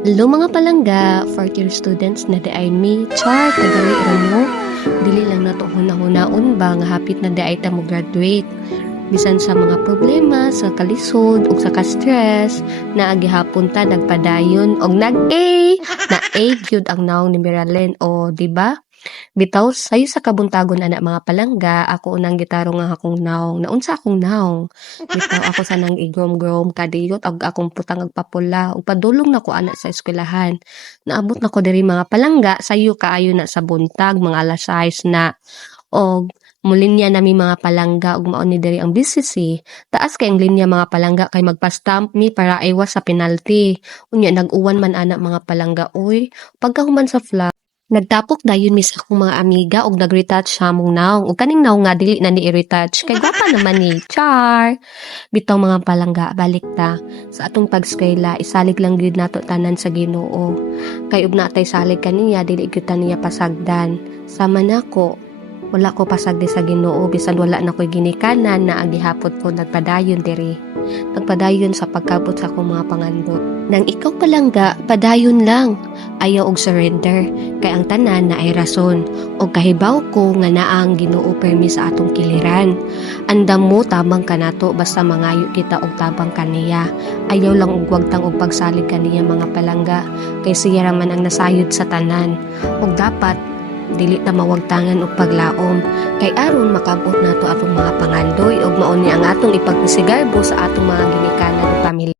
Hello mga palangga, fourth year students na di ay mi, char, kadali mo. Dili lang na to huna-hunaon ba nga hapit na di ay ta mo graduate. Bisan sa mga problema, sa kalisod, o sa ka-stress, na agihapon ta nagpadayon, og nag-A, na A gyud ang naong ni Miralyn, o di ba? Bitaw sayo sa kabuntagon ana mga palangga, ako unang gitaro nga akong naong, naunsa akong naong. Bitaw ako sa nang igrom-grom kadiyot ag akong putang agpapula ug padulong nako ana sa eskwelahan. Naabot nako diri mga palangga sayo kaayo na sa buntag mga alas 6 na og mulinya nami mga palangga ug mao ni diri ang BCC. Taas kay ang linya mga palangga kay magpa-stamp mi para iwas sa penalty. Unya nag-uwan man ana mga palangga oy. Pagkahuman sa flat nagtapok dayon mis akong mga amiga og nag-retouch sa mong naong ug kaning naong nga dili na ni i-retouch kay gwapa naman ni char. Bitaw mga palangga balik ta sa atong pag-eskwela isalig lang gyud nato tanan sa Ginoo kay ug natay salig kaniya dili gyud ta niya pasagdan sama nako. Wala ko pasagdi sa Ginoo bisan wala na ko'y ginikanan na ang gihapot ko nagpadayon diri. Nagpadayon sa pagkabot sa akong mga pangandot. Nang ikaw palangga, padayon lang. Ayaw og surrender. Kay ang tanan na ay rason. Og kahibaw ko nga naa ang Ginoo permi sa atong kiliran. Andam mo tabang kanato basta mangayo kita og tabang kaniya. Ayaw lang og wagtang og pagsalig kaniya mga palangga. Kay siya raman ang nasayod sa tanan. Og dapat dili ta mawagtangan og paglaom kay aron makabot nato atong mga pangandoy ug mao ni ang atong ipagpisigarbo sa atong mga